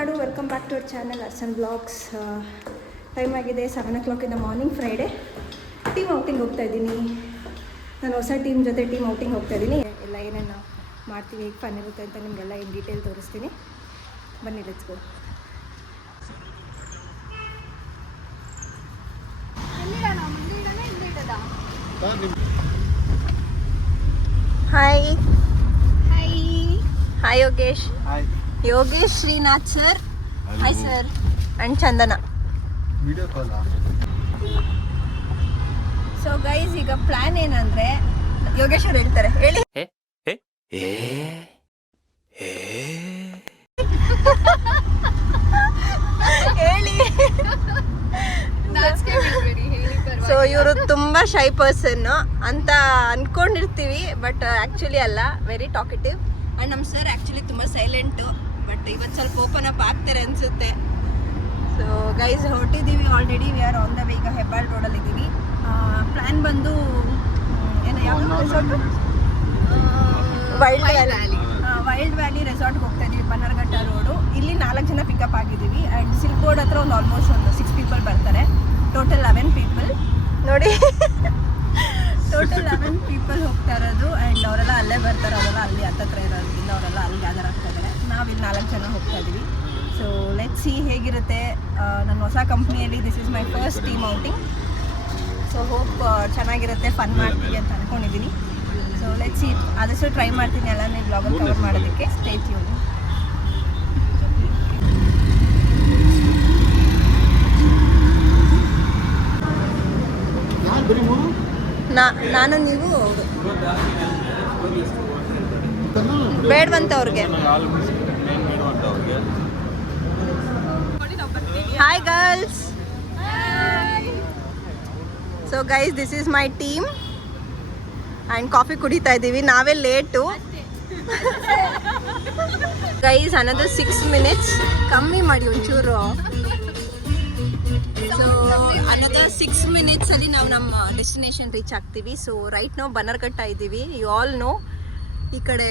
Tamil Nadu. Welcome back to our channel ಅರ್ಸನ್ blogs. Time ಆಗಿದೆ 7 o'clock in the morning. Friday team outing ಹೋಗ್ತಾ ಇದ್ದೀನಿ. ನಾನು ಹೊಸ ಟೀಮ್ ಜೊತೆ ಟೀಮ್ ಔಟಿಂಗ್ ಹೋಗ್ತಾ ಇದ್ದೀನಿ. ಎಲ್ಲ ಏನೇನು ಮಾಡ್ತೀವಿ, ಹೇಗೆ ಫನ್ ಇರುತ್ತೆ ಅಂತ ನಿಮಗೆಲ್ಲ ಇನ್ ಡೀಟೇಲ್ ತೋರಿಸ್ತೀನಿ. ಬನ್ನಿ, let's go. Hi hi Yogesh. Yogesh, Srinath sir, hi sir, and Chandana. So guys, ಈಗ ಪ್ಲಾನ್ ಏನಂದ್ರೆ ಯೋಗೇಶ್ ಅವ್ರು ಹೇಳ್ತಾರೆ, ಹೇಳಿ. ಹೇಳಿ. ಸೊ ಇವರು ತುಂಬ ಶೈ ಪರ್ಸನ್ ಅಂತ ಅಂದ್ಕೊಂಡಿರ್ತೀವಿ, ಬಟ್ ಆ್ಯಕ್ಚುಲಿ ಅಲ್ಲ, ವೆರಿ ಟಾಕೆಟಿವ್. ಆ್ಯಂಡ್ ನಮ್ಮ ಸರ್ ಆ್ಯಕ್ಚುಲಿ ತುಂಬ ಸೈಲೆಂಟು, ಬಟ್ ಇವತ್ತು ಸ್ವಲ್ಪ ಓಪನ್ ಅಪ್ ಆಗ್ತಾರೆ ಅನಿಸುತ್ತೆ. ಸೊ ಗೈಸ್, ಹೊರಟಿದ್ದೀವಿ already. We are on the way. ಈಗ ಹೆಬ್ಬಾಳ್ ರೋಡಲ್ಲಿ ಇದ್ದೀವಿ. ಪ್ಲ್ಯಾನ್ ಬಂದು ಏನು, ಯಾವ ರೆಸಾರ್ಟು? ವೈಲ್ಡ್ ವ್ಯಾಲಿ ರೆಸಾರ್ಟ್ಗೆ ಹೋಗ್ತಾ ಇದ್ದೀವಿ, ಬನ್ನರ್ಘಟ್ಟ ರೋಡು. ಇಲ್ಲಿ 4 ಜನ ಪಿಕಪ್ ಆಗಿದ್ದೀವಿ. ಆ್ಯಂಡ್ ಸಿಲ್ಕ್ ಬೋರ್ಡ್ ಹತ್ರ ಒಂದು ಆಲ್ಮೋಸ್ಟ್ ಒಂದು 6 people ಬರ್ತಾರೆ. ಟೋಟಲ್ 11 people ನೋಡಿ. ಟೋಟಲ್ 11 people ಹೋಗ್ತಾ ಇರೋದು. ಆ್ಯಂಡ್ ಅವರೆಲ್ಲ ಅಲ್ಲೇ ಬರ್ತಾರೆ, ಅವರೆಲ್ಲ ಅಲ್ಲಿ ಹತ್ತತ್ರ ಇರೋದ್ರಿಂದ ಅವರೆಲ್ಲ ಅಲ್ಲಿ ಗ್ಯಾದರ್ ಆಗ್ತಾ ಇದ್ದಾರೆ. ನಾವಿಲ್ಲಿ 4 ಜನ ಹೋಗ್ತಾ ಇದ್ದೀವಿ. ಸೊ ಲೆಟ್ಸ್ ಸಿ ಹೇಗಿರುತ್ತೆ. ನನ್ನ ಹೊಸ ಕಂಪ್ನಿಯಲ್ಲಿ this is my first team outing. So hope ಚೆನ್ನಾಗಿರುತ್ತೆ, ಫನ್ ಮಾಡ್ತೀವಿ ಅಂತ ಅಂದ್ಕೊಂಡಿದ್ದೀನಿ. So let's see. ಆದಷ್ಟು ಟ್ರೈ ಮಾಡ್ತೀನಿ ಎಲ್ಲನೇ ಬ್ಲಾಗಲ್ಲಿ ಕವರ್ ಮಾಡೋದಕ್ಕೆ. Stay tune. ನಾನು ನೀವು ಬೇಡವಂತ ಅವ್ರಿಗೆ. Hi girls. So guys, this is my team. And coffee ಕುಡಿತಾ ಇದ್ದೀವಿ. ನಾವೇ ಲೇಟು ಗೈಸ್. Another 6 minutes. ಕಮ್ಮಿ ಮಾಡಿ ಒಂಚೂರು. ಸೊ ಅನದರ್ 6 minutes ಅಲ್ಲಿ ನಾವು ನಮ್ಮ ಡೆಸ್ಟಿನೇಷನ್ ರೀಚ್ ಆಗ್ತೀವಿ. ಸೊ ರೈಟ್ ನಾವು ಬನ್ನರ್ಘಟ್ಟ ಇದ್ದೀವಿ. You all know. ಈ ಕಡೆ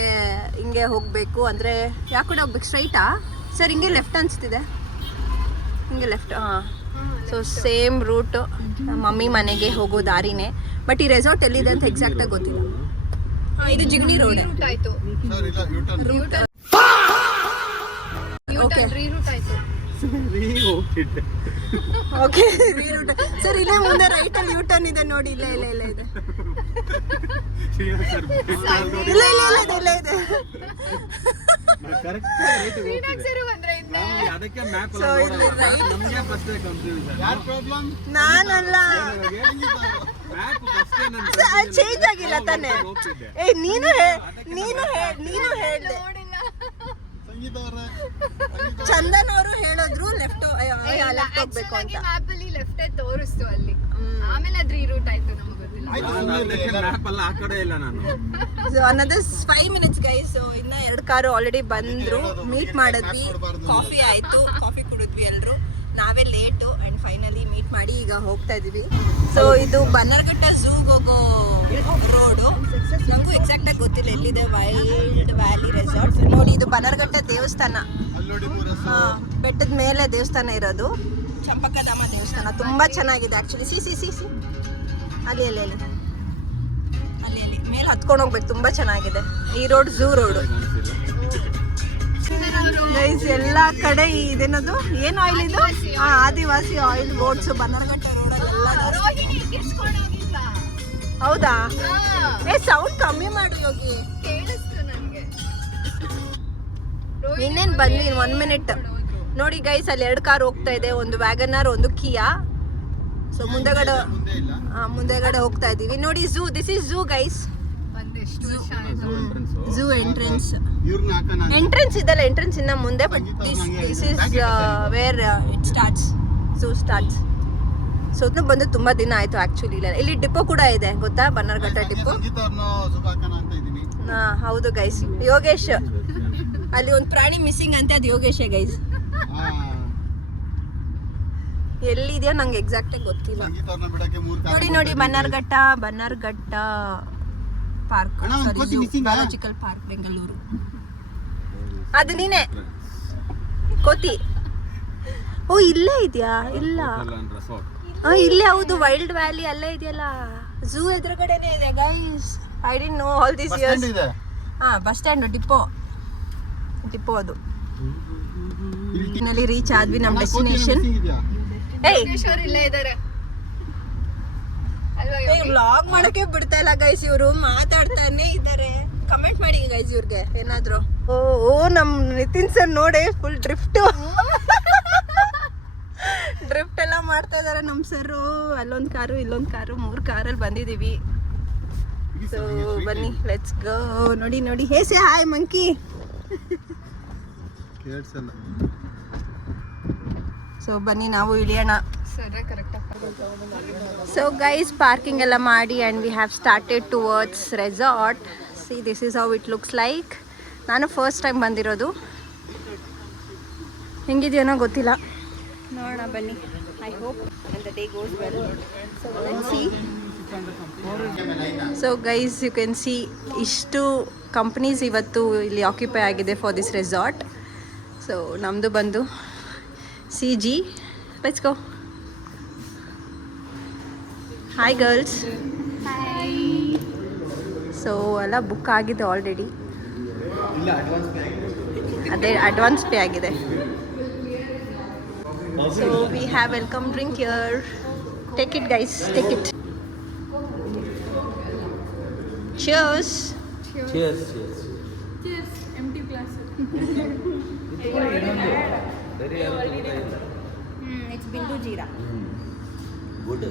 ಹಿಂಗೆ ಹೋಗಬೇಕು. ಅಂದರೆ ಯಾವ ಕಡೆ ಹೋಗ್ಬೇಕು? ಸ್ಟ್ರೈಟಾ ಸರ್? ಹಿಂಗೆ ಲೆಫ್ಟ್ ಅನಿಸ್ತಿದೆ. ಹಿಂಗೆ ಲೆಫ್ಟ್. ಹಾಂ. ಸೊ ಸೇಮ್ ರೂಟು ನಮ್ಮ ಮಮ್ಮಿ ಮನೆಗೆ ಹೋಗೋ ದಾರಿನೇ. ಬಟ್ ಈ ರೆಸಾರ್ಟ್ ಎಲ್ಲಿದೆ ಅಂತ ಎಕ್ಸಾಕ್ಟಾಗಿ ಗೊತ್ತಿಲ್ಲ. ಇದು ಜಿಗಣಿ ರೋಡ್ ಆಯಿತು. Okay okay, reroute sir. ಇಲ್ಲೇ ಮುಂದೆ ರೈಟಲ್ಲಿ ಯೂ ಟರ್ನ್ ಇದೆ ನೋಡಿ. ಇಲ್ಲ ಇಲ್ಲ ಇಲ್ಲ ಇದೆ. ಇಲ್ಲ ಇಲ್ಲ ಇಲ್ಲ ಇದೆ, ಇಲ್ಲ ಇದೆ. ನಾನಲ್ಲ, ಚೇಂಜ್ ಆಗಿಲ್ಲ ತಾನೆ. ಏ ನೀನು ಹೇಳ್ದೆ. ಚಂದನ್ ಅವರು ಹೇಳಿದ್ರು ಲೆಫ್ಟ್ ಹೋಗ್ಬೇಕು ಅಂತ. ಲೆಫ್ಟ್ ತೋರಿಸ್ತು ಅಲ್ಲಿ. ಆಮೇಲೆ ಅದು ರೀರೂಟ್ ಆಯ್ತು. ನಮ್ಗೆ ಗೊತ್ತಿಲ್ಲ. So another 5 minutes guys. So ಇನ್ನ 2 ಕಾರು ಆಲ್ರೆಡಿ ಬಂದ್ರು. ಮೀಟ್ ಮಾಡಿದ್ವಿ, ಕಾಫಿ ಆಯ್ತು, ಕಾಫಿ ಕುಡಿದ್ವಿ ಎಲ್ರು. ನಾವೇ ಲೇಟು. ಆ್ಯಂಡ್ ಫೈನಲಿ ಮೀಟ್ ಮಾಡಿ ಈಗ ಹೋಗ್ತಾ ಇದೀವಿ. ಸೊ ಇದು ಬನ್ನರ್ಘಟ್ಟ ಝೂಗೆ ಹೋಗೋ ರೋಡು. ನನಗೂ ಎಕ್ಸಾಕ್ಟಾಗಿ ಗೊತ್ತಿಲ್ಲ ಎಲ್ಲಿದೆ. ವೈಲ್ಡ್ ವ್ಯಾಲಿ ರೆಸಾರ್ಟ್ ನೋಡಿ. ಇದು ಬನ್ನರ್ಘಟ್ಟ ದೇವಸ್ಥಾನ. ಬೆಟ್ಟದ ಮೇಲೆ ದೇವಸ್ಥಾನ ಇರೋದು. ಚಂಪಕಧಾಮ ದೇವಸ್ಥಾನ ತುಂಬ ಚೆನ್ನಾಗಿದೆ ಆ್ಯಕ್ಚುಲಿ. ಸಿ ಅಲ್ಲಿ ಅಲ್ಲಿ ಅಲ್ಲಿ ಅಲ್ಲಿ ಅಲ್ಲಿ ಮೇಲೆ ಹತ್ಕೊಂಡು ಹೋಗ್ಬೇಕು. ತುಂಬ ಚೆನ್ನಾಗಿದೆ ಈ ರೋಡ್. Zoo road guys. ಎಲ್ಲ ಕಡೆ ಇದೇನದು, ಏನು ಆಯಿಲ್ ಇದು? ಆದಿವಾಸಿ ಆಯಿಲ್ ಬೋಟ್ಸು ಬನ್ನರ್ಘಟ್ಟ ರೋಡಲ್ಲಿ. ಹೌದಾ? ಸೌಂಡ್ ಕಮ್ಮಿ ಮಾಡು ಯೋಗಿ. ಇನ್ನೇನು ಬಂದ್ವಿ, 1 minute ನೋಡಿ ಗೈಸ್. ಅಲ್ಲಿ 2 ಕಾರ್ ಹೋಗ್ತಾ ಇದೆ, ಒಂದು ವ್ಯಾಗನರ್, ಒಂದು ಕಿಯಾ. ಸೊ ಮುಂದೆಗಡೆ ಹೋಗ್ತಾ ಇದೀವಿ ನೋಡಿ. Zoo, this is zoo guys. Zoo entrance ಇದಲ್ಲ, ಎಂಟ್ರೆನ್ಸ್ ಇನ್ನ ಮುಂದೆ. But this is where it starts. Zoo starts. So ಅದನ್ನು ಬಂದು ತುಂಬಾ ದಿನ ಆಯ್ತು ಆಕ್ಚುಲಿ. ಇಲ್ಲಿ ಡಿಪೋ ಕೂಡ ಇದೆ ಗೊತ್ತಾ, ಬನ್ನರ್ಘಟ್ಟ ಡಿಪೋ. ಹೌದು ಗೈಸ್. ಯೋಗೇಶ್, ಅಲ್ಲಿ ಒಂದು ಪ್ರಾಣಿ ಮಿಸ್ಸಿಂಗ್ ಅಂತೆ, ಅದು ಯೋಗೇಶೇ ಗೈಸ್. ಎಲ್ಲಿದೆಯೋ ನಂಗೆ ಎಕ್ಸಾಕ್ಟಾಗಿ ಗೊತ್ತಿಲ್ಲ. ನೋಡಿ Bannerghatta park, biological park, Bengaluru. ಅದು ನೀನೆ ಕೋತಿ. ಓ ಇಲ್ಲೇ ಇದೆಯಾ? ಇಲ್ಲ ಇಲ್ಲೇ ಹೌದು, ವೈಲ್ಡ್ ವ್ಯಾಲಿ ಅಲ್ಲೇ ಇದೆಯಲ್ಲ, ಝೂ ಎದುರುಗಡೆನೇ ಇದೆ guys. I did no all this years. Bus stand depot ಅದು. ಇಲ್ಲಿ ರೀಚ್ ಆದ್ವಿ ನಮ್ಮ ಡೆಸ್ಟಿನೇಷನ್. ವ್ಲಾಗ್ ಮಾಡಕ್ಕೆ ಬಿಡ್ತಾ ಇಲ್ಲ ಗೈಸ್, ಇವರು ಮಾತಾಡ್ತಾನೆ ಇದ್ದಾರೆ. ಕಮೆಂಟ್ ಮಾಡಿ ಗೈಸ್ ಇವ್ರಿಗೆ ಏನಾದ್ರು. ಓ ನಮ್ ನಿತಿನ್ ಸರ್ ನೋಡಿ ಫುಲ್ ಡ್ರಿಫ್ಟ್ ಎಲ್ಲ ಮಾಡ್ತಾ ಇದಾರೆ ನಮ್ ಸರ್. ಅಲ್ಲೊಂದ್ ಕಾರು ಇಲ್ಲೊಂದ್ ಕಾರು 3 ಕಾರಲ್ಲಿ ಬಂದಿದೀವಿ. ಸೊ ಬನ್ನಿ ಲೆಟ್ಸ್ ಗೋ. ನೋಡಿ ಹೇ ಸೇ ಹಾಯ್ ಮಂಕಿ. ಸೊ ಬನ್ನಿ ನಾವು ಇಳಿಯೋಣ. ಸೊ ಗೈಸ್ ಪಾರ್ಕಿಂಗ್ ಎಲ್ಲ ಮಾಡಿ and we have started towards resort. See this is how it looks like. ನಾನು ಫಸ್ಟ್ ಟೈಮ್ ಬಂದಿರೋದು, ಹೆಂಗಿದೆಯೋ ಗೊತ್ತಿಲ್ಲ, ನೋಡೋಣ ಬನ್ನಿ. I hope and the day goes well. So let's see. So guys you can see ಇಷ್ಟು companies ಇವತ್ತು ಇಲ್ಲಿ occupy ಆಗಿದೆ for this resort. So ನಮ್ಮದು ಬಂದು CG. Let's go. Hi girls. So ಎಲ್ಲ ಬುಕ್ ಆಗಿದೆ ಆಲ್ರೆಡಿ. ಅದೇ ಅಡ್ವಾನ್ಸ್ ಪೇ ಆಗಿದೆ. So we have welcome drink here. Take it guys, take it. Cheers. Cheers. Empty glass. It's Bindu Jeera. Good.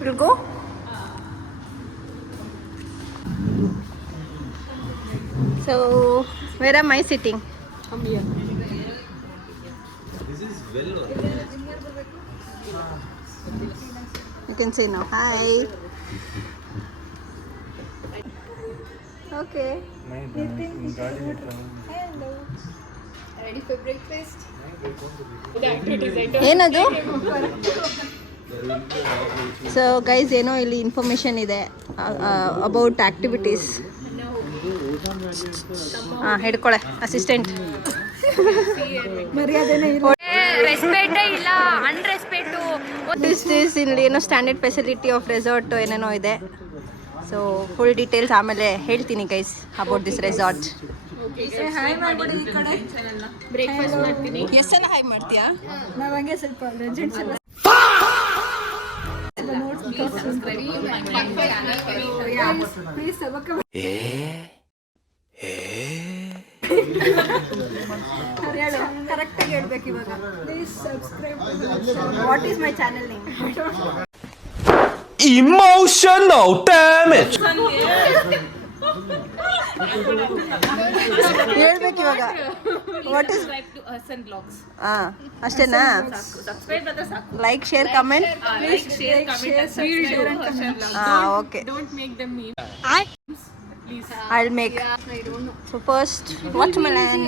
We'll go. So where am I sitting? Come here. This is well. You can say now. Hi. Okay. Hello. Ready for breakfast? ಏನದು? So guys ಏನೋ ಇಲ್ಲಿ information ಇದೆ about activities. ಹಿಡ್ಕೊಳೆ assistant. ರೆಸ್ಪೆಕ್ಟೇ ಇಲ್ಲ, unrespect. ಇಲ್ಲಿ ಏನೋ standard facility of resort ಏನೇನೋ ಇದೆ. So full details ಆಮೇಲೆ ಹೇಳ್ತೀನಿ guys about this resort. Hi ಮಾಡ್ಬಿಡಿ ಈ ಕಡೆ. ಬ್ರೇಕ್ಫಾಸ್ಟ್ ಮಾಡ್ತೀನಿ. ಎಷ್ಟು ಜನ ಹಾಯ್ ಮಾಡ್ತೀಯಾ? ನಾವು ಹಂಗೆ ಸ್ವಲ್ಪ ಲೆಜೆಂಡ್ಸ್ ಎಲ್ಲ ಕರೆಕ್ಟಾಗಿ ಹೇಳ್ಬೇಕು ಇವಾಗ. Please subscribe. What is my channel name? Emotional damage. ಹೇಳ್ಬೇಕು ಇವಾಗ. ವಾಟ್ ಇಸ್ ಅಷ್ಟೇನಾ? Like share comment. Okay, I'll make. So first watermelon.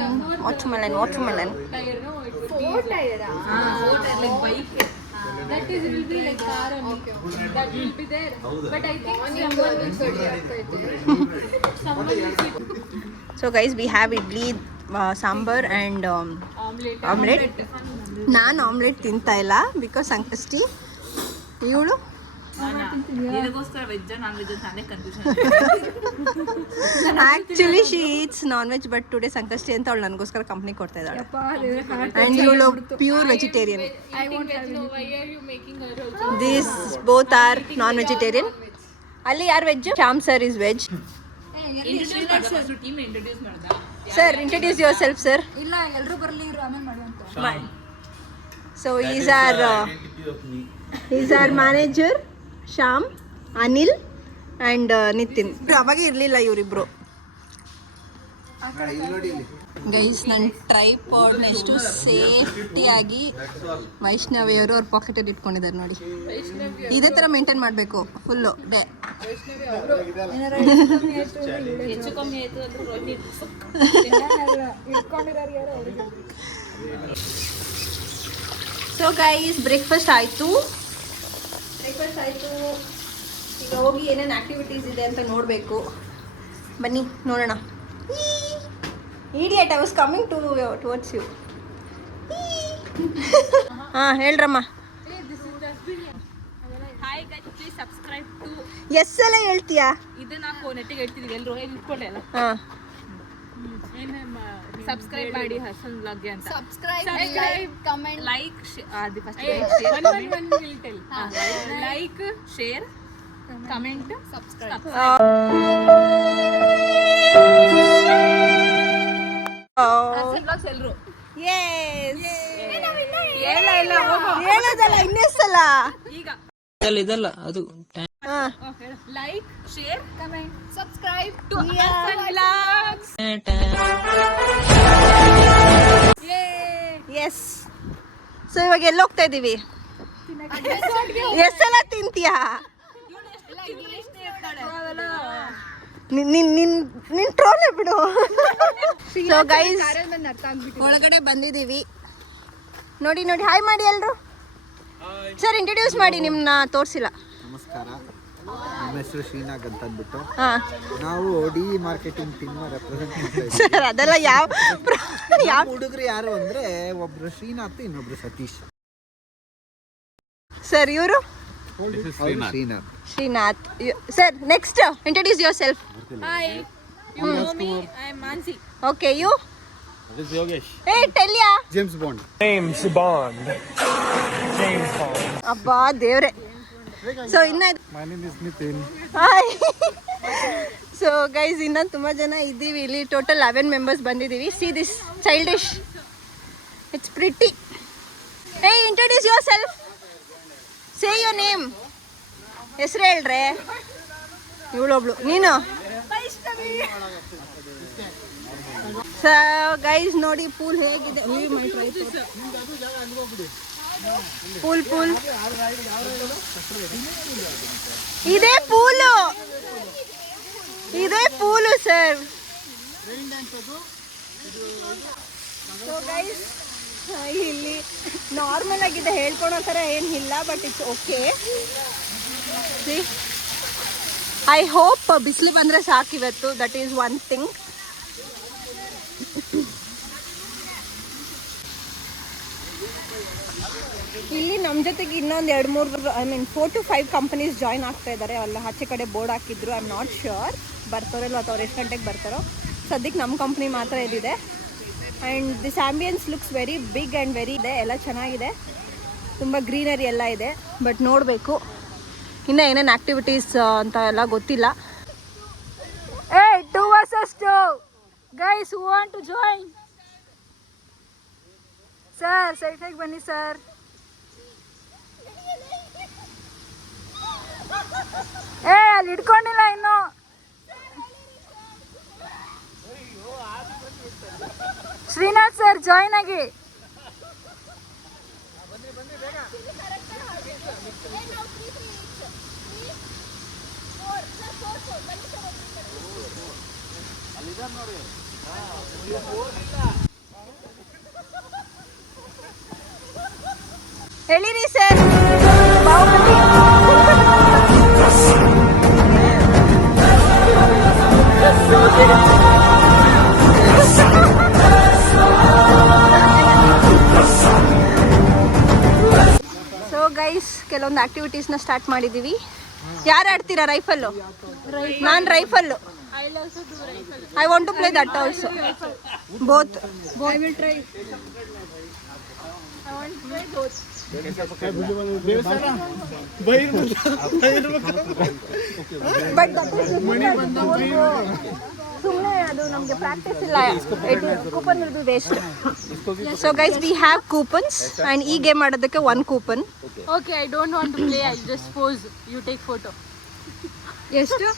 That is will be like car only. That will be there. But I think someone will sit. So guys we have idli, sambar and omelette. ನಾನು omelette ತಿಂತಾ ಇಲ್ಲ because Sankashti. ಇವಳು actually she eats non veg but today Sankashti ಅಂತ ಅವಳು ನನಗೋಸ್ಕರ company ಕೊಡ್ತಾ ಇದ್ದಾಳೆ. And ಇವಳು pure vegetarian. These both are non vegetarian. ಅಲ್ಲಿ ಯಾರು veg? Shyam sir is veg. Sir introduce yourself sir. ಇಲ್ಲ ಎಲ್ಲರೂ ಬರಲಿ, ಇವರು ಆಮೇಲೆ ಮಾಡುವಂತ. So these are manager Shyam, Anil and Nitin. ಅವಾಗ ಇರಲಿಲ್ಲ ಇವರಿಬ್ರು. ಗೈಸ್ ನನ್ನ ಟ್ರೈಪಾಡ್ನ ಎಷ್ಟು ಸೇಫ್ಟಿಯಾಗಿ ವೈಷ್ಣವಿಯವರು ಅವ್ರ ಪಾಕೆಟಲ್ಲಿ ಇಟ್ಕೊಂಡಿದ್ದಾರೆ ನೋಡಿ. ಇದೇ ಥರ ಮೇಂಟೈನ್ ಮಾಡಬೇಕು full day. So guys breakfast ಆಯಿತು. ಈಗ ಹೋಗಿ ಏನೇನು ಆಕ್ಟಿವಿಟೀಸ್ ಇದೆ ಅಂತ ನೋಡಬೇಕು. ಬನ್ನಿ ನೋಡೋಣ. Idiot, I was coming towards you. ಹಾಂ ಹೇಳ್ರಮ್ಮ. Hi guys, please subscribe to. Yes ಎಲ್ಲ ಹೇಳ್ತೀಯಾ? ಇದನ್ನ ನೆಟ್ಟಿಗೆ ಹೇಳ್ತಿದೀವಿ ಎಲ್ಲರೂ ಇಟ್ಕೊಳ್ಳಿ ಅಲ್ಲ. ಹಾಂ ಸಬ್ಸ್ಕ್ರೈಬ್ ಮಾಡಿ ಹಸನ್ ಬ್ಲಾಗ್ಗೆ ಅಂತ. Subscribe, comment. ಲೈಕ್ ಅದು first like share comment subscribe. Hasan vlogs ಎಲ್ಲರೂ ಹೇಳೋದಲ್ಲ ಇನ್ನೆಷ್ಟಲ್ಲ ಈಗ ಇದಲ್ಲ ಅದು like share Comment. Subscribe. To Hasan vlogs. Yes. So ಇವಾಗ ಎಲ್ಲಿ ಹೋಗ್ತಾ ಇದ್ದೀವಿ? ಎಷ್ಟೆಲ್ಲ ತಿಂತೀಯಾ? ನಿನ್ ಟ್ರೋಲೆ ಬಿಡು. ಸೊ ಗೈಸ್ ಒಳಗಡೆ ಬಂದಿದ್ದೀವಿ. ನೋಡಿ ನೋಡಿ, ಹಾಯ್ ಮಾಡಿ ಎಲ್ರು. ಸರ್ ಇಂಟ್ರೊಡ್ಯೂಸ್ ಮಾಡಿ, ನಿಮ್ಮನ್ನ ತೋರಿಸಿಲ್ಲ. ನಮಸ್ಕಾರ, ನಮ್ಮ ಹೆಸರು ಶ್ರೀನಾಗ್ ಅಂತ ಅಂದ್ಬಿಟ್ಟು ಹಾಂ ನಾವು ಡಿ ಮಾರ್ಕೆಟಿಂಗ್ ಟೀಮ್ ರೆಪ್ರೆಸೆಂಟ್ ಮಾಡ್ತಾ ಇದ್ದೀವಿ. ಸರ್ ಅದೆಲ್ಲ ಯಾವ ಹುಡುಗರು ಯಾರು ಅಂದ್ರೆ ಒಬ್ರು ಶ್ರೀನಾಥ್, ಇನ್ನೊಬ್ರು ಸತೀಶ್. ಸರ್ ಇವರು ಅವ್ರು Srinath. Srinath. Sir next introduce yourself. Hi, you know me, I am Mansi. Okay, you? ಏ ಟೆಲ್ ಯಾ. James Bond. ಅಬ್ಬಾ ದೇವ್ರೆ. ಸೊ ಇನ್ನ my name is Nitin. Hi. So guys ಇನ್ನ ತುಂಬ ಜನ ಇದ್ದೀವಿ ಇಲ್ಲಿ. ಟೋಟಲ್ 11 ಮೆಂಬರ್ಸ್ ಬಂದಿದ್ದೀವಿ. See this childish, it's pretty. ಏ introduce yourself, say your name. ಹೆಸರು ಹೇಳ್ರೆ. ಇವಳೊಬ್ಳು, ನೀನು? ಸೊ ಗೈಸ್ ನೋಡಿ ಪೂಲ್ ಹೇಗಿದೆ. ಪೂಲ್ ಪೂಲ್ ಇದೇ ಪೂಲು, ಇದೇ ಪೂಲು ಸರ್. ಸೊ ಗೈಸ್ ಇಲ್ಲಿ ನಾರ್ಮಲ್ ಆಗಿದೆ, ಹೇಳ್ಕೊಳೋ ಥರ ಏನಿಲ್ಲ, but it's okay. I hope ಬಿಸಿಲು ಬಂದರೆ ಸಾಕಿವತ್ತು, ದಟ್ ಈಸ್ ಒನ್ ಥಿಂಗ್. ಇಲ್ಲಿ ನಮ್ಮ ಜೊತೆಗೆ ಇನ್ನೊಂದು 2-3 I mean 4 to 5 companies join ಆಗ್ತಾ ಇದ್ದಾರೆ. ಅಲ್ಲ ಆಚೆ ಕಡೆ ಬೋರ್ಡ್ ಹಾಕಿದ್ರು. ಐ ಆಮ್ ನಾಟ್ ಶ್ಯೂರ್ ಬರ್ತಾರಲ್ಲ ಅಥವಾ ಅವ್ರು ಎಷ್ಟು ಗಂಟೆಗೆ ಬರ್ತಾರೋ. ಸದ್ಯಕ್ಕೆ ನಮ್ಮ ಕಂಪ್ನಿ ಮಾತ್ರ ಇದಿದೆ. And this ambience looks very big and very ಇದೆ. ಎಲ್ಲ ಚೆನ್ನಾಗಿದೆ, ತುಂಬ ಗ್ರೀನರಿ ಎಲ್ಲ ಇದೆ. ಬಟ್ ನೋಡಬೇಕು ಇನ್ನೂ ಏನೇನು ಆ್ಯಕ್ಟಿವಿಟೀಸ್ ಅಂತ ಎಲ್ಲ ಗೊತ್ತಿಲ್ಲ. ಏ 2 versus 2 guys, who want to join? Sir ಸೈಡ್ಗೆ ಬನ್ನಿ ಸರ್. ಏ ಅಲ್ಲಿ ಇಟ್ಕೊಂಡಿಲ್ಲ ಇನ್ನು. ಶ್ರೀನಾಥ್ ಸರ್ ಜಾಯಿನ್ ಆಗಿ. ಹೇಳಿರಿ ಸರ್. ಸೊ ಗೈಸ್ ಕೆಲವೊಂದು ಆಕ್ಟಿವಿಟೀಸ್ನ ಸ್ಟಾರ್ಟ್ ಮಾಡಿದ್ದೀವಿ. ಯಾರು ಆಡ್ತೀರಾ ರೈಫಲ್ಲು? ನಾನು rifle. I want to play that also. Both. I will try. I want to play both. But ಸುಮ್ಮನೆ ಅದು ನಮಗೆ ಪ್ರಾಕ್ಟೀಸ್ ಇಲ್ಲ. ಕೂಪನ್ ಇರೋದು waste. So guys we have coupons and ಈ ಗೇಮ್ ಆಡೋದಕ್ಕೆ 1 coupon. Okay, I don't want to play, I just pose, you take photo. ಎಷ್ಟು?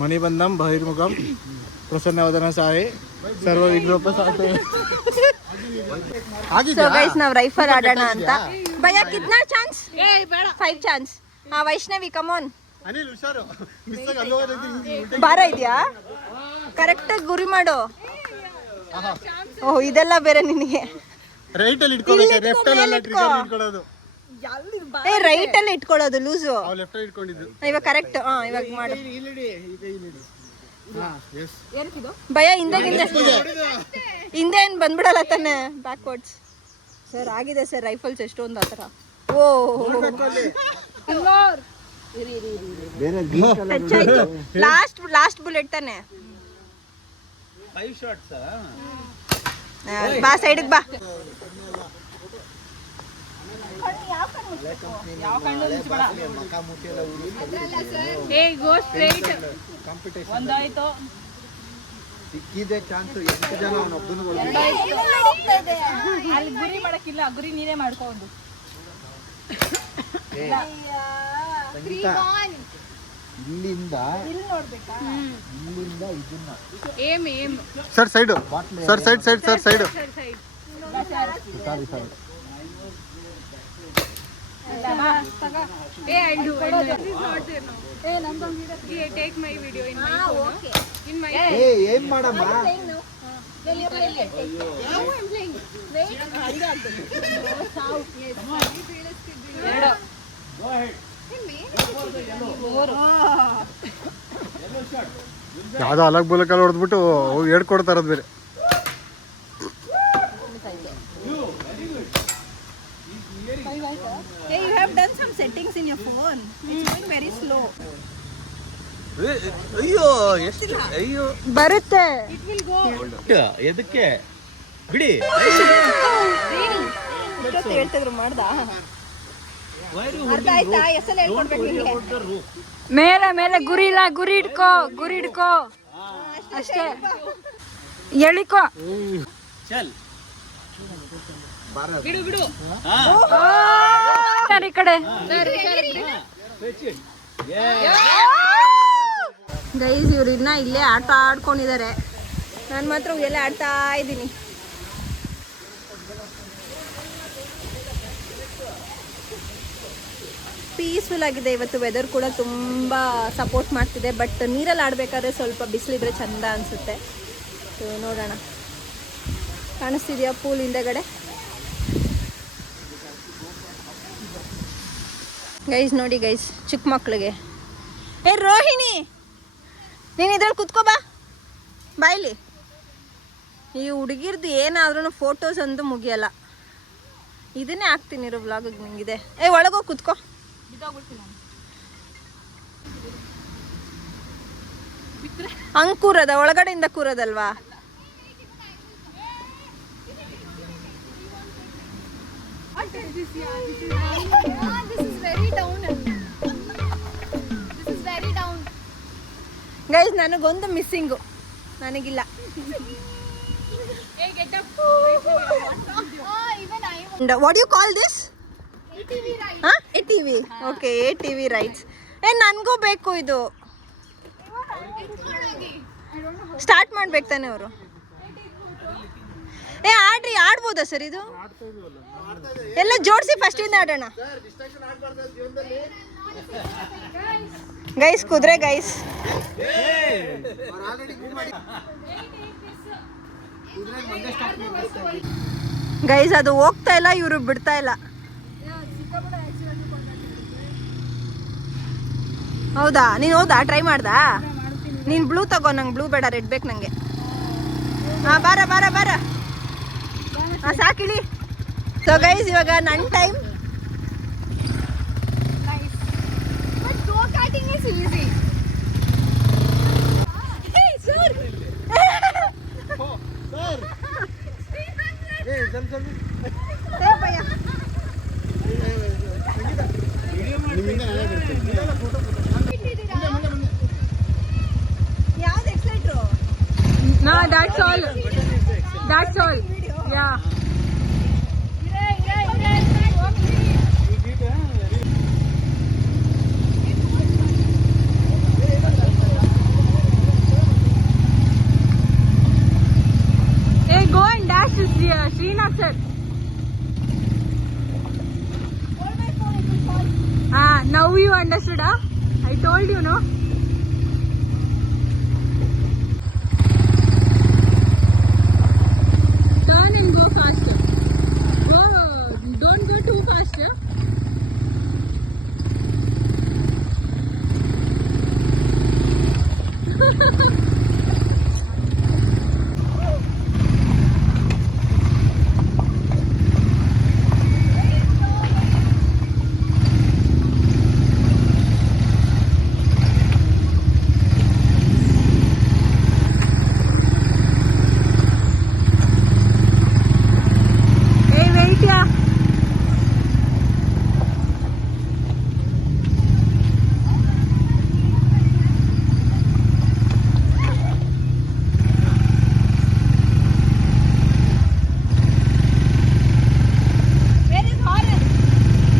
ಮಣಿಬಂಧಂ ಬಹಿರ್ಮುಖಂ ಪ್ರಸನ್ನವದನ ಸಾಯಿ ಸರ್ವ ವಿಘ್ನೋಪಸಾತೆ. ಸೊ ಗೈಸ್ ನಾವು ರೈಫಲ್ ಆಡೋಣ ಅಂತ. ಭಯ ಕಿತ್ನಾ ಚಾನ್ಸ್? 5 ಚಾನ್ಸ್. ಹಾಂ ವೈಷ್ಣವಿ ಕಮ್ ಆನ್. ಬಾರ ಇದೆಯಾ? ಕರೆಕ್ಟಾಗಿ ಗುರಿ ಮಾಡು. ಓಹ್ ಇದೆಲ್ಲ ಬೇರೆ ನಿನಗೆ. ರೈಟ್ ಅಲ್ಲಿ ಇಟ್ಕೊಳ್ಳೋಕೆ, ಲೆಫ್ಟ್ ಅಲ್ಲಿ ಟ್ರಿಗರ್ ಇಟ್ಕೊಳ್ಳೋದು. ಏ ರೈಟ್ ಅಲ್ಲಿ ಇಟ್ಕೊಳ್ಳೋದು ಲೂಸು. ನಾವು ಲೆಫ್ಟ್ ಅಲ್ಲಿ ಇಟ್ಕೊಂಡಿದ್ದು. ಇವಾಗ ಕರೆಕ್ಟ್. ಇವಾಗ ಮಾಡು. ಇಲ್ಲಿಡಿ, ಈಗ ಇಲ್ಲಿಡಿ. ಹಾ, ಎಸ್. ಭಯ ಹಿಂದೆ ಏನ್ ಬಂದ್ಬಿಡಲ್ಲ ತಾನೆ ಬ್ಯಾಕ್ವರ್ಡ್ಸ್. ಸರ್ ಆಗಿದೆ ಸರ್ ರೈಫಲ್ಸ್ ಎಷ್ಟೊಂದು ಆ ಥರ. ಓ ಟಚ್ ಆಯ್ತು. ಲಾಸ್ಟ್ ಬುಲೆಟ್ ತಾನೆ. 5 shots. ಬಾ ಸೈಡ್ಗೆ ಬಾ. Hey, go straight. ಒಂದಾಯ್ತು. ಸಿಕ್ಕಿದೆ ಚಾನ್ಸ್. 8 ಜನ ಅವನೊಬ್ಬನು ಅಲ್ಲಿ ಗುರಿ ಮಾಡಕ್ಕಿಲ್ಲ, ಗುರಿ ನೀನೇ ಮಾಡ್ಕೊಂಡು. ಇಲ್ಲಿಂದ ಇದನ್ನ aim sir side, sir side side sir side. Side. Sorry sorry. Hey, I'll do. This is not there now. Hey, yeah, take my video in my phone. okay. In my ಏ ಏನ್ ಮಾಡಮ್ಮ? I'm playing. ಯಾವ್ದೋ ಅಲಗ್ ಬುಲಕಲ್ಲಿ ಹೊಡೆದ್ಬಿಟ್ಟು ಹೇಳ್ಕೊಡ್ತಾ ಇರೋದು ಬೇರೆ. Hey, you have done some settings in your phone. It's going very slow. ಅಯ್ಯೋ ಎಷ್ಟು ಅಯ್ಯೋ ಬರುತ್ತೆ. ಎದಕ್ಕೆ ಬಿಡಿ. ಇಷ್ಟೊತ್ತು ಹೇಳ್ತಿದ್ರು ಮಾಡ್ದಾ? ಅರ್ಥ ಆಯ್ತಾ? ಎಷ್ಟೆಲ್ಲ ಹೇಳ್ಕೊಡ್ಬೇಕು ನಿಮಗೆ? ಮೇಲೆ ಗುರಿ ಇಲ್ಲ, ಗುರಿ ಹಿಡ್ಕೋ ಅಷ್ಟೇ. ಎಳಿಕೋ. ಚಲ್ ಬಿಡು. ಸರಿ ಕಡೆ. ಗೈಸ್ ಇವ್ರು ಇನ್ನ ಇಲ್ಲೇ ಆಟ ಆಡ್ಕೊಂಡಿದ್ದಾರೆ. ನಾನು ಮಾತ್ರ ಎಲ್ಲ ಆಡ್ತಾ ಇದ್ದೀನಿ. ಪೀಸ್ಫುಲ್ ಆಗಿದೆ ಇವತ್ತು. ವೆದರ್ ಕೂಡ ತುಂಬ ಸಪೋರ್ಟ್ ಮಾಡ್ತಿದೆ. ಬಟ್ ನೀರಲ್ಲಿ ಆಡಬೇಕಾದ್ರೆ ಸ್ವಲ್ಪ ಬಿಸಿಲಿದ್ರೆ ಚಂದ ಅನಿಸುತ್ತೆ. ಸೊ ನೋಡೋಣ. ಕಾಣಿಸ್ತಿದೆಯಾ ಪೂಲ್ ಹಿಂದೆಗಡೆ? ಗೈಸ್ ನೋಡಿ ಗೈಸ್, ಚಿಕ್ಕ ಮಕ್ಳಿಗೆ. ಏ ರೋಹಿಣಿ, ನೀನು ಇದ್ರಲ್ಲಿ ಕುತ್ಕೋ ಬಾ. ಬಾಯ್ಲಿ. ಈ ಹುಡುಗಿರ್ದು ಏನಾದ್ರೂ ಫೋಟೋಸ್ ಅಂತೂ ಮುಗಿಯಲ್ಲ. ಇದನ್ನೇ ಹಾಕ್ತೀನಿ ಇರೋ ವ್ಲಾಗಿಗೆ ನಿಂಗಿದೆ. ಏ ಒಳಗೋ ಕುತ್ಕೋ. ಹಂಗೆ ಕೂರದ, ಒಳಗಡೆಯಿಂದ ಕೂರೋದಲ್ವಾ? This is very down. This is very down. Guys ನನಗೊಂದು ಮಿಸ್ಸಿಂಗು, ನನಗಿಲ್ಲ. Even I want. And what do you call this? ATV ride. ಹಾಂ ATV. Okay ATV rides. ನನಗೂ ಬೇಕು ಇದು. ಸ್ಟಾರ್ಟ್ ಮಾಡ್ಬೇಕು ತಾನೆ ಅವರು? ಆಡ್ಬೋದಾ ಸರ್ ಇದು? ಎಲ್ಲ ಜೋಡಿಸಿ ಫಸ್ಟಿಂದ ಆಡೋಣ ಗೈಸ್. ಕುದುರೆ ಗೈಸ್. ಗೈಸ್ ಅದು ಹೋಗ್ತಾ ಇಲ್ಲ, ಇವರು ಬಿಡ್ತಾ ಇಲ್ಲ. ಹೌದಾ? ನೀನು ಹೌದಾ ಟ್ರೈ ಮಾಡ್ದಾ? ನೀನು ಬ್ಲೂ ತಗೋ, ನಂಗೆ ಬ್ಲೂ ಬೇಡ, ರೆಡ್ ಬೇಕು ನನಗೆ. ಹಾಂ ಬಾರ ಬಾರ ಬಾರ. ಹಾಂ ಸಾಕಿಳಿ. ಸೊ ಗೈಸ್ ಇವಾಗ ನನ್ನ time. But go-karting is easy. ಯಾವ್ದು ಎಕ್ಸೈಟ್ರು? No, that's all. That's all. Yeah. Hey, go and dash this Srinath sir. Now you understood, huh? I told you, no?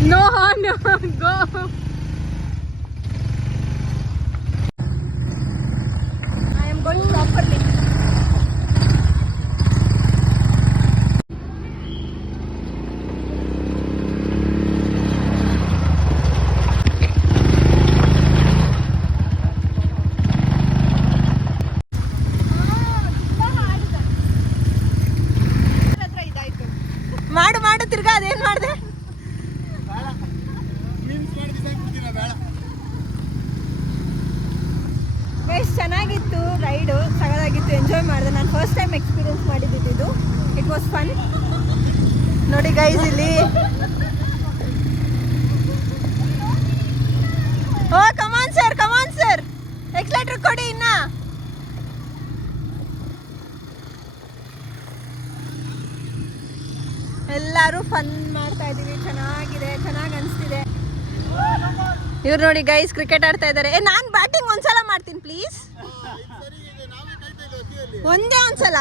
No horn, go. I am going properly. ಮಾಡು ಮಾಡು ತಿರ್ಗಾ ಅದೇನ್ ಮಾಡ್ದೆ ಎಷ್ಟು ಚೆನ್ನಾಗಿತ್ತು raid ಸಗದಾಗಿತ್ತು enjoy ಮಾಡಿದೆ ನಾನು ಫಸ್ಟ್ ಟೈಮ್ ಎಕ್ಸ್ಪೀರಿಯನ್ಸ್ ಮಾಡಿದ್ದು ಇಟ್ ವಾಸ್ ಫನ್ ನೋಡಿ ಗೈಸ್ ಇಲ್ಲಿ ಓ ಕಮಾನ್ ಸರ್ ಎಕ್ಸ್ಲೇಟರ್ ಕೊಡಿ ಇನ್ನ ಎಲ್ಲರೂ ಫನ್ ಮಾಡ್ತಾ ಇದೀವಿ ಚೆನ್ನಾಗಿದೆ ಚೆನ್ನಾಗಿ ಅನಿಸ್ತಿದೆ ಇವ್ರು ನೋಡಿ ಗೈಸ್ ಕ್ರಿಕೆಟ್ ಆಡ್ತಾ ಇದ್ದಾರೆ ನಾನು ಬ್ಯಾಟಿಂಗ್ ಒಂದ್ಸಲ ಮಾಡ್ತೀನಿ ಪ್ಲೀಸ್ ಒಂದೇ ಒಂದ್ಸಲ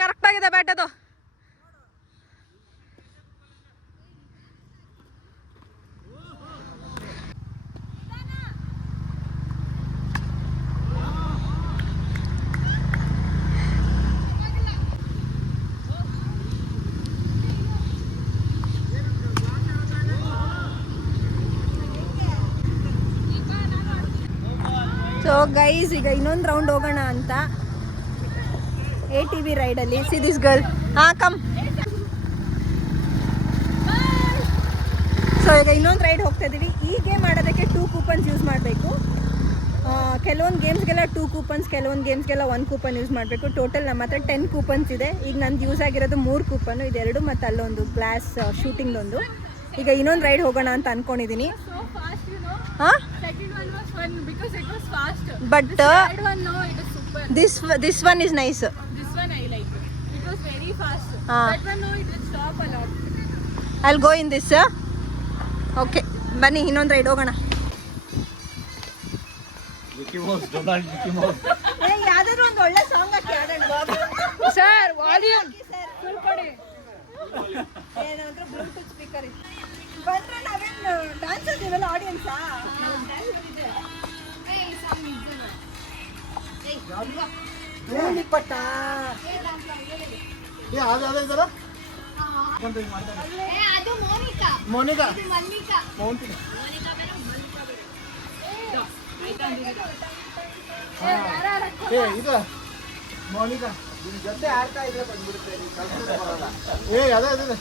ಕರೆಕ್ಟ್ ಆಗಿದೆ ಬ್ಯಾಟ್ ಅದು ಸೊ ಗೈಸ್ ಈಗ ಇನ್ನೊಂದು ರೌಂಡ್ ಹೋಗೋಣ ಅಂತ ATV ರೈಡಲ್ಲಿ see this girl come so ಈಗ ಇನ್ನೊಂದು ರೈಡ್ ಹೋಗ್ತಾ ಇದ್ದೀವಿ ಈ ಗೇಮ್ ಆಡೋದಕ್ಕೆ 2 ಕೂಪನ್ಸ್ ಯೂಸ್ ಮಾಡಬೇಕು ಕೆಲವೊಂದು ಗೇಮ್ಸ್ಗೆಲ್ಲ 2 ಕೂಪನ್ಸ್ ಕೆಲವೊಂದು ಗೇಮ್ಸ್ಗೆಲ್ಲ 1 ಕೂಪನ್ ಯೂಸ್ ಮಾಡಬೇಕು ಟೋಟಲ್ ನಮ್ಮ ಹತ್ರ 10 ಕೂಪನ್ಸ್ ಇದೆ ಈಗ ನಂದು ಯೂಸ್ ಆಗಿರೋದು 3 ಕೂಪನ್ನು ಇದೆರಡು ಮತ್ತು ಅಲ್ಲೊಂದು ಗ್ಲಾಸ್ ಶೂಟಿಂಗ್ದೊಂದು ಈಗ ಇನ್ನೊಂದು ರೈಡ್ ಹೋಗೋಣ ಅಂತ ಅಂದ್ಕೊಂಡಿದ್ದೀನಿ ಹಾಂ but this one is nice I'll go in this okay ಬನ್ನಿ ಇನ್ನೊಂದು ರೈಡ್ ಹೋಗೋಣ ಯಾವ್ದಾದ್ರು ಒಂದು ಒಳ್ಳೆ ಸಾಂಗ್ ಹಾಕಿ ಆಡೋಣ ಸರ್ ವಾಲ್ಯೂಮ್ ಫುಲ್ ಕೊಡಿ ಏನಾದ್ರೂ ಬ್ಲೂಟೂತ್ ಸ್ಪೀಕರ್ ಬಂದ್ರೆ ನಾವೇನು ಡ್ಯಾನ್ಸ್ ಇದ್ದೀವಲ್ಲ ಆಡಿಯನ್ಸಾ ಪಟ್ಟ ಅದು ಮೋನಿಕಾ ಮೋನಿಕಾ ಮಲ್ಲಿಕಾ ಇದು ಮೋನಿಕಾ ನಿಮ್ ಜೊತೆ ಆಡ್ತಾ ಇದ್ರೆ ಬಂದ್ಬಿಡುತ್ತೆ ಅದೇ ಅದೇ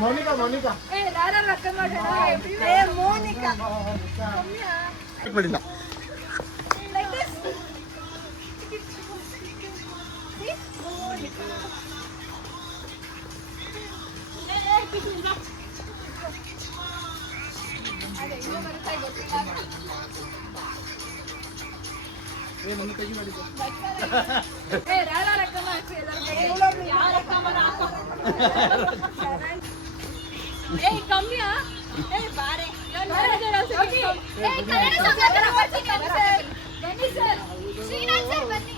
ಮೋನಿಕಾ ಮೋನಿಕಾ ಮೋನಿಕಾ ಮಾಡಿಲ್ಲ ಕಮ್ಮಿಯಾ ಬಾರೆ ಶ್ರೀನಾಥ್ ಸರ್ ಬನ್ನಿ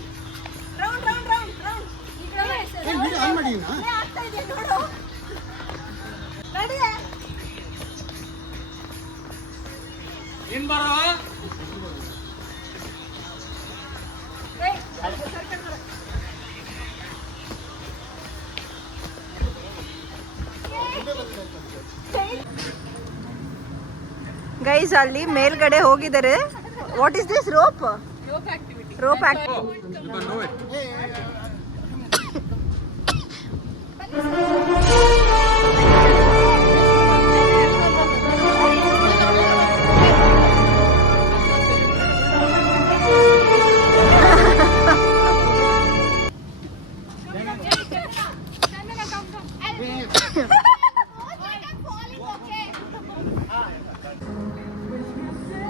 round round round round on ಮಾಡಿ ಆಗ್ತಾ ಇದೆ ನೋಡು ನಡಿಯೇ ಏನ್ ಬರೋ ಗೈಸ್ ಅಲ್ಲಿ ಮೇಲ್ಗಡೆ ಹೋಗಿದ್ದಾರೆ. What is this rope? Rope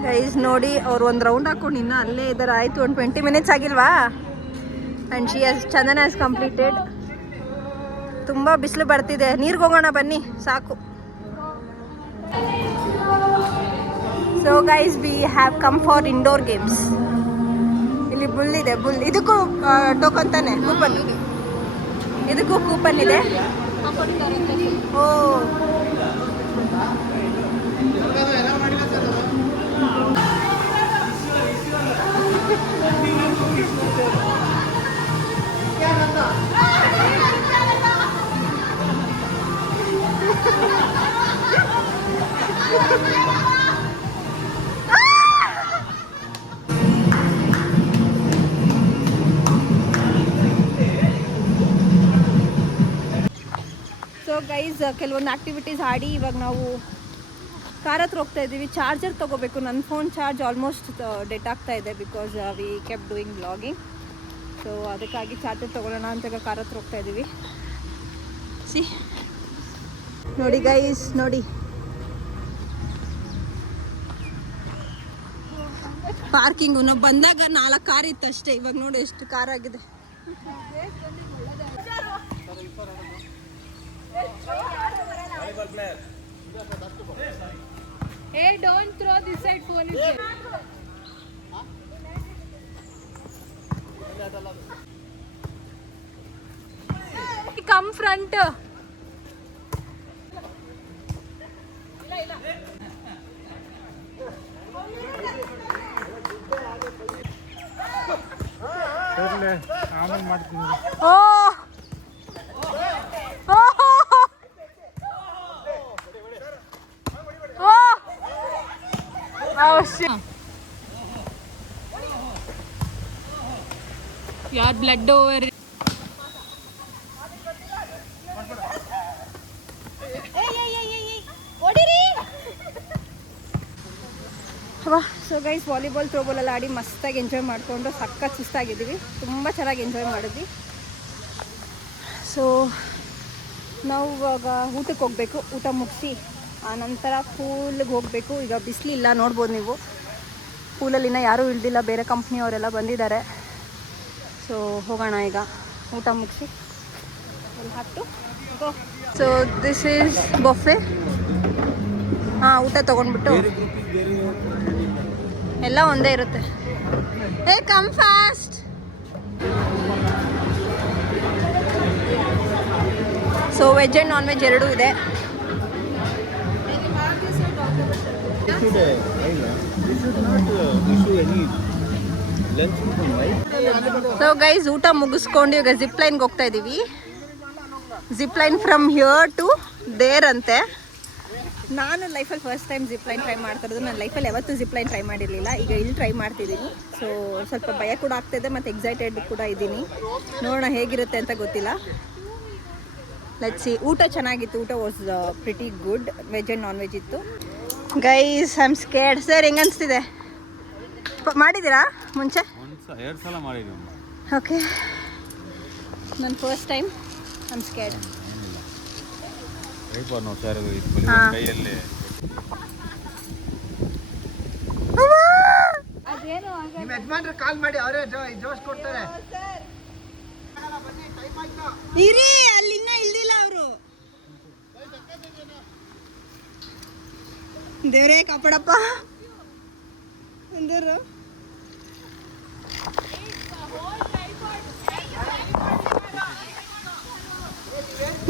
guys ನೋಡಿ ಅವ್ರು ಒಂದು ರೌಂಡ್ ಹಾಕೊಂಡು ಇನ್ನು ಅಲ್ಲೇ ಇದ್ದಾರೆ. ಆಯಿತು ಒಂದು 20 ಮಿನಿಟ್ಸ್ ಆಗಿಲ್ವಾ? And Chandana has completed. ತುಂಬ ಬಿಸಿಲು ಬರ್ತಿದೆ, ನೀರಿಗೆ ಹೋಗೋಣ ಬನ್ನಿ, ಸಾಕು. So guys we have come for indoor games. ಇಲ್ಲಿ ಬುಲ್ ಇದೆ, ಬುಲ್. ಇದಕ್ಕೂ ಟೋಕನ್ ತಾನೆ, ಕೂಪನ್. ಇದಕ್ಕೂ ಕೂಪನ್ ಇದೆ. ಓ ಸೊ ಗೈಸ್ ಕೆಲವೊಂದು ಆ್ಯಕ್ಟಿವಿಟೀಸ್ ಆಡಿ ಇವಾಗ ನಾವು ಕಾರ್ ಹತ್ರ ಹೋಗ್ತಾ ಇದ್ದೀವಿ. ಚಾರ್ಜರ್ ತೊಗೋಬೇಕು. ನನ್ನ ಫೋನ್ ಚಾರ್ಜ್ ಆಲ್ಮೋಸ್ಟ್ ಡೆಟ್ ಆಗ್ತಾ ಇದೆ because we kept doing blogging. So ಅದಕ್ಕಾಗಿ ಚಾರ್ಜರ್ ತೊಗೊಳ್ಳೋಣ ಅಂತ ಈಗ ಕಾರ್ ಹತ್ರ ಹೋಗ್ತಾ ಇದ್ದೀವಿ. ಸಿ ನೋಡಿ ಗೈಸ್, ನೋಡಿ ಪಾರ್ಕಿಂಗು. ನಾವು ಬಂದಾಗ 4 ಕಾರ್ ಇತ್ತು ಅಷ್ಟೇ, ಇವಾಗ ನೋಡಿ ಎಷ್ಟು ಕಾರ್ ಆಗಿದೆ. Hey, don't throw this side, phone is there. Come front. ಆಮೇಲೆ ಮಾಡ್ತೀನಿ. Your blood over. So guys volleyball throwball ಎಲ್ಲ ಆಡಿ ಮಸ್ತಾಗಿ ಎಂಜಾಯ್ ಮಾಡಿಕೊಂಡು ಸಖತ್ ಸುಸ್ತಾಗಿದ್ದೀವಿ. ತುಂಬ ಚೆನ್ನಾಗಿ ಎಂಜಾಯ್ ಮಾಡಿದ್ವಿ. ಸೊ ನಾವು ಇವಾಗ ಊಟಕ್ಕೆ ಹೋಗಬೇಕು. ಊಟ ಮುಗಿಸಿ ಆನಂತರ ಪೂಲ್ಗೆ ಹೋಗಬೇಕು. ಈಗ ಬಿಸಿಲಿಲ್ಲ, ನೋಡ್ಬೋದು ನೀವು. ಪೂಲಲ್ಲಿನ ಯಾರೂ ಇಳ್ದಿಲ್ಲ, ಬೇರೆ ಕಂಪ್ನಿಯವರೆಲ್ಲ ಬಂದಿದ್ದಾರೆ. ಸೊ ಹೋಗೋಣ ಈಗ ಊಟ ಮುಗಿಸಿ. So this is buffet. ಹಾಂ, ಊಟ ತೊಗೊಂಡ್ಬಿಟ್ಟು ಎಲ್ಲ ಒಂದೇ ಇರುತ್ತೆ. ಏ come fast. So veg and non veg ಎರಡೂ ಇದೆ. ಸೊ ಗೈಸ್ ಊಟ ಮುಗಿಸ್ಕೊಂಡು ಈಗ ಜಿಪ್ ಲೈನ್ಗೆ ಹೋಗ್ತಾ ಇದ್ದೀವಿ. Zip line from here to there ಅಂತೆ. ನಾನು ಲೈಫಲ್ಲಿ first time zip line try ಮಾಡ್ತಾ ಇರೋದು. ನಾನು ಲೈಫಲ್ಲಿ ಯಾವತ್ತೂ ಜಿಪ್ ಲೈನ್ ಟ್ರೈ ಮಾಡಿರಲಿಲ್ಲ. ಈಗ ಇಲ್ಲಿ ಟ್ರೈ ಮಾಡ್ತಿದ್ದೀನಿ. ಸೊ ಸ್ವಲ್ಪ ಭಯ ಕೂಡ ಆಗ್ತಾಯಿದೆ ಮತ್ತು ಎಕ್ಸೈಟೆಡ್ ಕೂಡ ಇದ್ದೀನಿ. ನೋಡೋಣ ಹೇಗಿರುತ್ತೆ ಅಂತ ಗೊತ್ತಿಲ್ಲ. Let's see. ಊಟ ಚೆನ್ನಾಗಿತ್ತು. ಊಟ was pretty good. Veg and non veg ಇತ್ತು. Guys I am scared. Sir ಹೆಂಗೆ ಅನಿಸ್ತಿದೆ? ಮಾಡಿದ್ದೀರಾ ಮುಂಚೆ? 2 ಸಲ ಮಾಡಿದ್ದೀವಿ. ಓಕೆ, ನನ್ನ first time. I am scared. ಕೈಯಲ್ಲಿ ಅದೇನು ನಿಮ್ಮ ಯಜಮಾನ್ರು ಕಾಲ್ ಮಾಡಿ, ಅವರೇ ಜೋಶ್ ಕೊಡ್ತಾರೆ. ಇರಿ, ಅಲ್ಲಿನ್ನ ಇಲ್ದಿಲ್ಲ ಅವರು. ದೇವ್ರೇ ಕಾಪಾಡಪ್ಪ ಅಂದರು.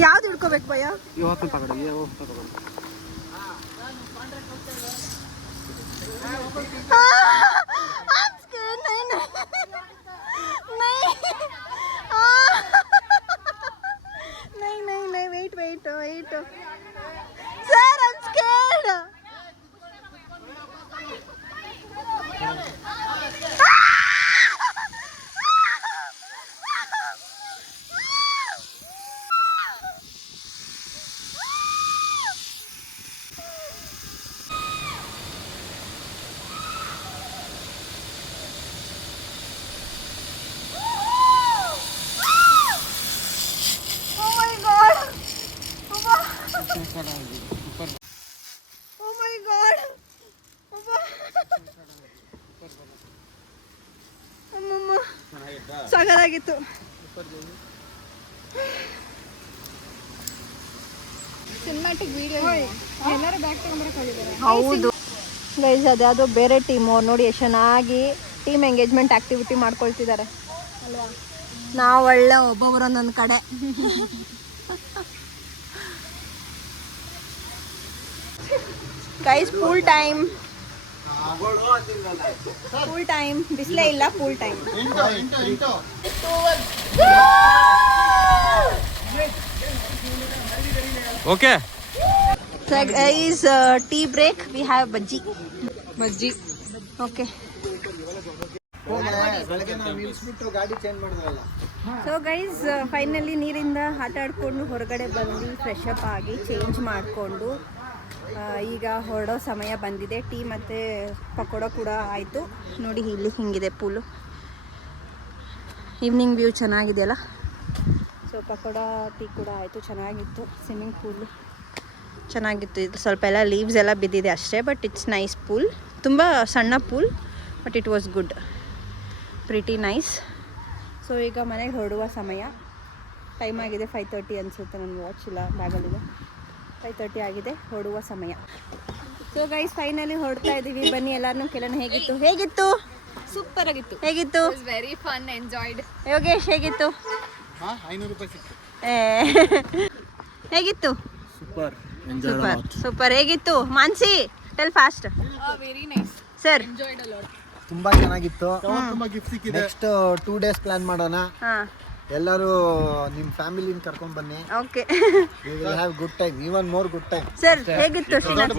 ಯಾವ್ದು ಹಿಡ್ಕೋಬೇಕು ಭಯ? Wait. Sir, I'm scared. Oh my God ಅಮ್ಮಮ್ಮ ಸಗದಾಗಿತ್ತು. ಸಿನಿಮ್ಯಾಟಿಕ್ ವಿಡಿಯೋ ಎಲ್ಲರೂ ಬ್ಯಾಗ್ ತಗೊಂಬರಕ್ಕೆ ಹೋಗಿದ್ದಾರೆ. ಹೌದು ಗೈಸ್, ಅದ್ಯಾವುದೋ ಬೇರೆ ಟೀಮು ನೋಡಿ ಎಷ್ಟು ಚೆನ್ನಾಗಿ ಟೀಮ್ ಎಂಗೇಜ್ಮೆಂಟ್ ಆ್ಯಕ್ಟಿವಿಟಿ ಮಾಡ್ಕೊಳ್ತಿದ್ದಾರೆ ಅಲ್ವಾ. ನಾವು ಒಳ್ಳೆ ಒಬ್ಬೊಬ್ಬರು ಒಂದೊಂದು ಕಡೆ. ಗೈಸ್ ಫುಲ್ ಟೈಮ್ ಬಿಸಿಲೇ ಇಲ್ಲ, full time. Okay So guys, tea break. We have bhaji. Okay. ಬೆಳಗ್ಗೆ ನಾವು ನಿಲ್ಸ್ಬಿಟ್ಟು ಗಾಡಿ ಚೇಂಜ್ ಮಾಡಿದ್ರಲ್ಲ. ಸೊ ಗೈಸ್ ಫೈನಲಿ ನೀರಿಂದ ಆಟ ಆಡಿಕೊಂಡು ಹೊರಗಡೆ ಬಂದು ಫ್ರೆಶ್ ಅಪ್ ಆಗಿ ಚೇಂಜ್ ಮಾಡಿಕೊಂಡು ಈಗ ಹೊರಡೋ ಸಮಯ ಬಂದಿದೆ. ಟೀ ಮತ್ತು ಪಕೋಡ ಕೂಡ ಆಯಿತು. ನೋಡಿ ಇಲ್ಲಿ ಹಿಂಗಿದೆ ಪೂಲು. ಈವ್ನಿಂಗ್ ವ್ಯೂ ಚೆನ್ನಾಗಿದೆಯಲ್ಲ. ಸೊ ಪಕೋಡ ಟೀ ಕೂಡ ಆಯಿತು, ಚೆನ್ನಾಗಿತ್ತು. ಸ್ವಿಮ್ಮಿಂಗ್ ಪೂಲು ಚೆನ್ನಾಗಿತ್ತು. ಇದು ಸ್ವಲ್ಪ ಎಲ್ಲ ಲೀವ್ಸ್ ಎಲ್ಲ ಬಿದ್ದಿದೆ ಅಷ್ಟೇ, ಬಟ್ ಇಟ್ಸ್ ನೈಸ್ ಪೂಲ್. ತುಂಬ ಸಣ್ಣ pool, but it was good, pretty nice. So ಈಗ ಮನೆಗೆ ಹೊರಡುವ ಸಮಯ. ಟೈಮ್ ಆಗಿದೆ 5:30 ಅನಿಸುತ್ತೆ, ನನ್ನ ವಾಚ್ ಇಲ್ಲ, ಬ್ಯಾಗಲ್ಲಿದೆ. 5:30 ಆಗಿದೆ, ಹೊರಡುವ ಸಮಯ. ಸೊ ಗೈಸ್ ಫೈನಲಿ ಹೊರಡ್ತಾ ಇದ್ದೀವಿ. ಬನ್ನಿ ಎಲ್ಲರನ್ನೂ ಕೇಳೋಣ. ಹೇಗಿತ್ತು? ಸೂಪರ್ ಆಗಿತ್ತು. ಹೇಗಿತ್ತು? Very fun, enjoyed. ಯೋಗೇಶ್ ಹೇಗಿತ್ತು? 500 ರೂಪಾಯಿ ಸಿಕ್ತು. ಹೇಗಿತ್ತು? ಸೂಪರ್. ಸೂಪರ್. ಹೇಗಿತ್ತು Mansi? Tell fast. Very nice sir. Enjoyed a lot. ತುಂಬಾ ಚೆನ್ನಾಗಿತ್ತು. ನೆಕ್ಸ್ಟ್ 2 ಡೇಸ್ ಪ್ಲಾನ್ ಮಾಡೋಣ. ಹಾಂ ಎಲ್ಲರೂ ನಿಮ್ಮ ಫ್ಯಾಮಿಲಿನ ಕರ್ಕೊಂಡ್ ಬನ್ನಿ. Okay. We will have good time, even more good time. Sir ಹೇಗಿತ್ತು Srinath?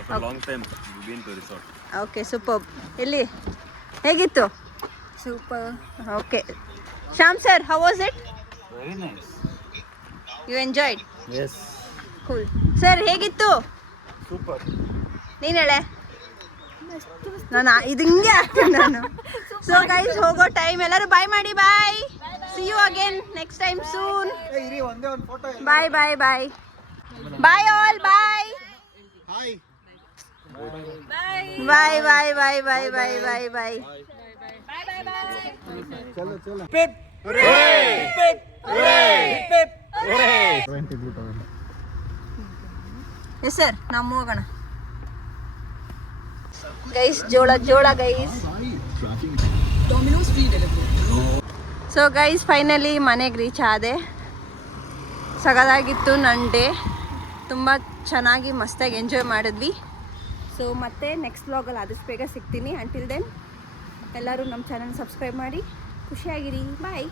after long time we've been to resort. Okay super. ಎಲ್ಲಿ ಹೇಗಿತ್ತು? Super. Okay. Shyam sir, how was it? Very nice. You enjoyed? Yes. Cool. Sir ಹೇಗಿತ್ತು? Super. ನೀನು ಹೇಳೆ. ನಾನು ಇದು ಹಿಂಗೆ ಆಗ್ತೀನಿ ನಾನು. ಸೊ ಗೈಸ್ ಹೋಗೋ ಟೈಮ್. ಎಲ್ಲರೂ ಬಾಯ್ ಮಾಡಿ. Bye. See you again next time soon. ಇರಿ ಒಂದೇ ಒಂದು ಫೋಟೋ. ಬಾಯ್ bye bye bye all. Bye hi. Bye bye bye bye bye bye bye. ಚಲೋ ಚಲೋ. ಎಸ್ ಸರ್, ನಾವು ಹೋಗೋಣ. ಗೈಸ್ ಜೋಳ ಗೈಸ್. ಸೊ ಗೈಸ್ ಫೈನಲಿ ಮನೆಗೆ ರೀಚ್ ಆದೆ. ಸಗದಾಗಿತ್ತು ನನ್ನ ಡೇ. ತುಂಬ ಚೆನ್ನಾಗಿ ಮಸ್ತಾಗಿ ಎಂಜಾಯ್ ಮಾಡಿದ್ವಿ. ಸೊ ಮತ್ತೆ ನೆಕ್ಸ್ಟ್ ವ್ಲಾಗಲ್ಲಿ ಆದಷ್ಟು ಬೇಗ ಸಿಗ್ತೀನಿ. ಅಂಟಿಲ್ ದೆನ್ ಎಲ್ಲರೂ ನಮ್ಮ ಚಾನಲ್ ಸಬ್ಸ್ಕ್ರೈಬ್ ಮಾಡಿ ಖುಷಿಯಾಗಿರಿ. ಬಾಯ್.